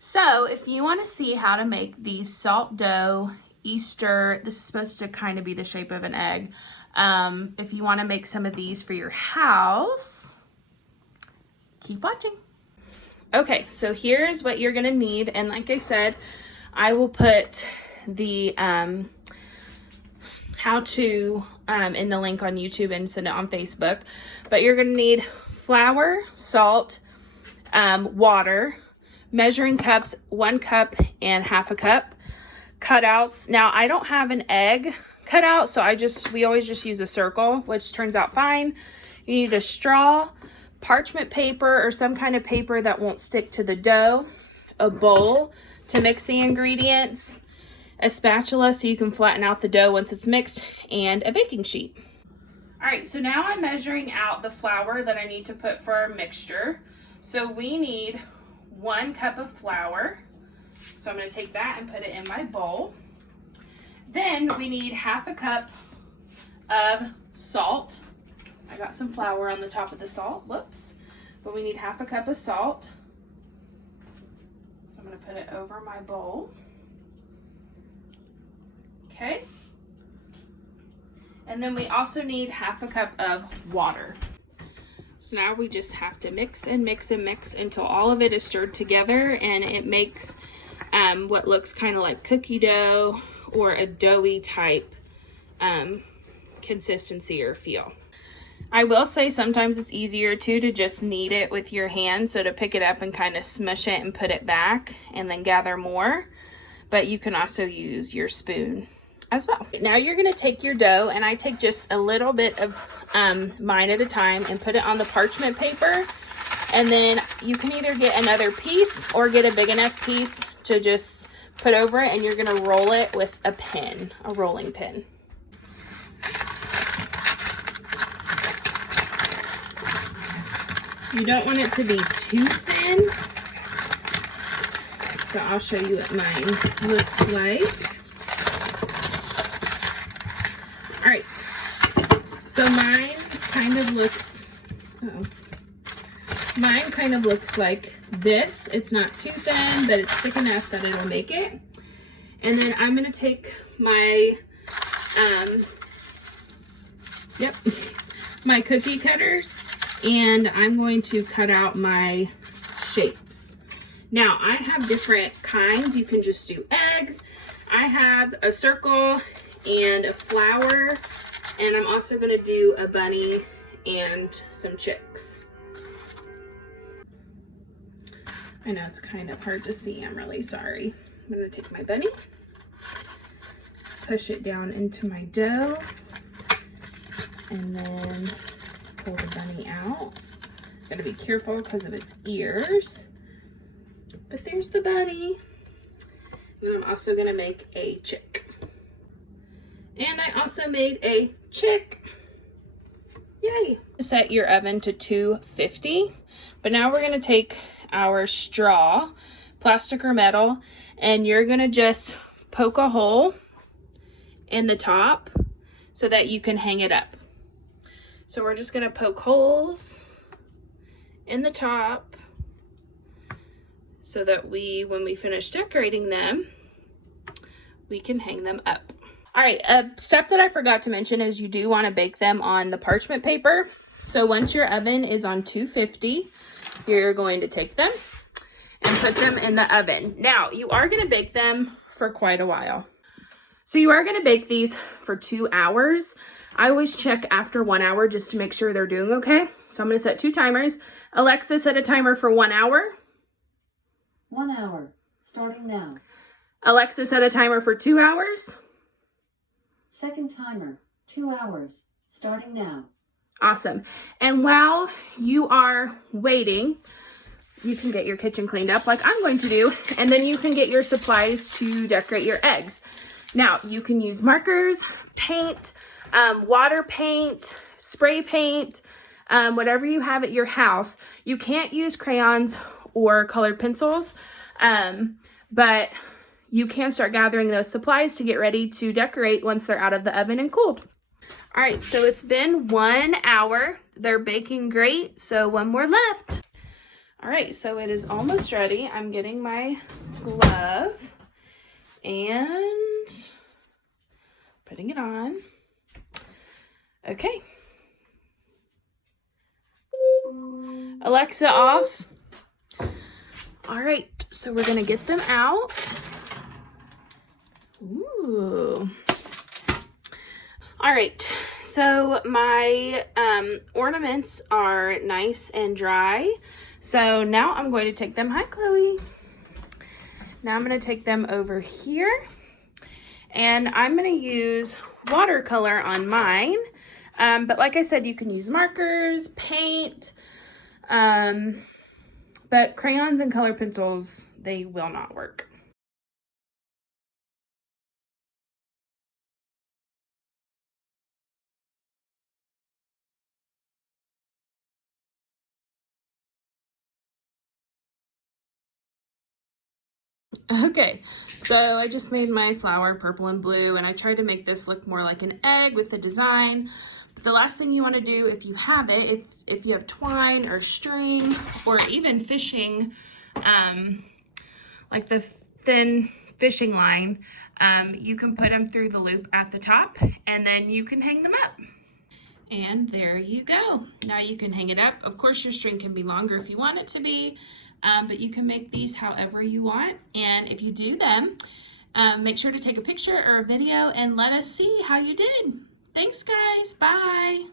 So if you want to see how to make these salt dough Easter, this is supposed to kind of be the shape of an egg. If you want to make some of these for your house, keep watching. Okay, so here's what you're gonna need, and like I said, I will put the how-to in the link on YouTube and send it on Facebook. But you're gonna need flour, salt, water, measuring cups, 1 cup and half a cup, cutouts. Now I don't have an egg cutout, so we always just use a circle, which turns out fine. You need a straw, parchment paper or some kind of paper that won't stick to the dough, a bowl to mix the ingredients, a spatula so you can flatten out the dough once it's mixed, and a baking sheet. All right, so now I'm measuring out the flour that I need to put for our mixture. So we need 1 cup of flour. So I'm going to take that and put it in my bowl. Then we need half a cup of salt. I got some flour on the top of the salt, whoops. But we need half a cup of salt. So I'm going to put it over my bowl. Okay. And then we also need half a cup of water. So now we just have to mix and mix and mix until all of it is stirred together and it makes what looks kind of like cookie dough or a doughy type consistency or feel. I will say sometimes it's easier too to just knead it with your hand, so to pick it up and kind of smush it and put it back and then gather more, but you can also use your spoon as well. Now you're going to take your dough, and I take just a little bit of mine at a time and put it on the parchment paper, and then you can either get another piece or get a big enough piece to just put over it, and you're going to roll it with a pin, a rolling pin. You don't want it to be too thin, so I'll show you what mine looks like. All right, so mine kind of looks like this. It's not too thin, but it's thick enough that it'll make it. And then I'm gonna take my, my cookie cutters, and I'm going to cut out my shapes. Now I have different kinds. You can just do eggs. I have a circle and a flower, and I'm also going to do a bunny and some chicks. I know it's kind of hard to see. I'm really sorry. I'm going to take my bunny, push it down into my dough, and then pull the bunny out. Gotta be careful because of its ears. But there's the bunny. And I'm also gonna make a chick. And I also made a chick. Yay! Set your oven to 250. But now we're gonna take our straw, plastic or metal, and you're gonna just poke a hole in the top so that you can hang it up. So we're just gonna poke holes in the top so that when we finish decorating them, we can hang them up. All right, a step that I forgot to mention is you do wanna bake them on the parchment paper. So once your oven is on 250, you're going to take them and put them in the oven. Now, you are gonna bake them for quite a while. So you are gonna bake these for 2 hours. I always check after 1 hour just to make sure they're doing okay. So I'm gonna set 2 timers. Alexa, set a timer for 1 hour. 1 hour, starting now. Alexa, set a timer for 2 hours. Second timer, 2 hours, starting now. Awesome. And while you are waiting, you can get your kitchen cleaned up like I'm going to do, and then you can get your supplies to decorate your eggs. Now, you can use markers, paint, water paint, spray paint, whatever you have at your house. You can't use crayons or colored pencils, but you can start gathering those supplies to get ready to decorate once they're out of the oven and cooled. All right, so it's been 1 hour. They're baking great, so 1 more left. All right, so it is almost ready. I'm getting my glove and putting it on. Okay. Alexa off. All right, so we're gonna get them out. Ooh. All right, so my ornaments are nice and dry. So now I'm going to take them, hi Chloe. Now I'm gonna take them over here and I'm gonna use watercolor on mine. But like I said, you can use markers, paint, but crayons and color pencils, they will not work. Okay, so I just made my flower purple and blue, and I tried to make this look more like an egg with the design. But the last thing you want to do, if you have it, if you have twine or string or even fishing, like the thin fishing line, you can put them through the loop at the top, and then you can hang them up. And there you go. Now you can hang it up. Of course, your string can be longer if you want it to be, but you can make these however you want. And if you do them, make sure to take a picture or a video and let us see how you did. Thanks, guys. Bye.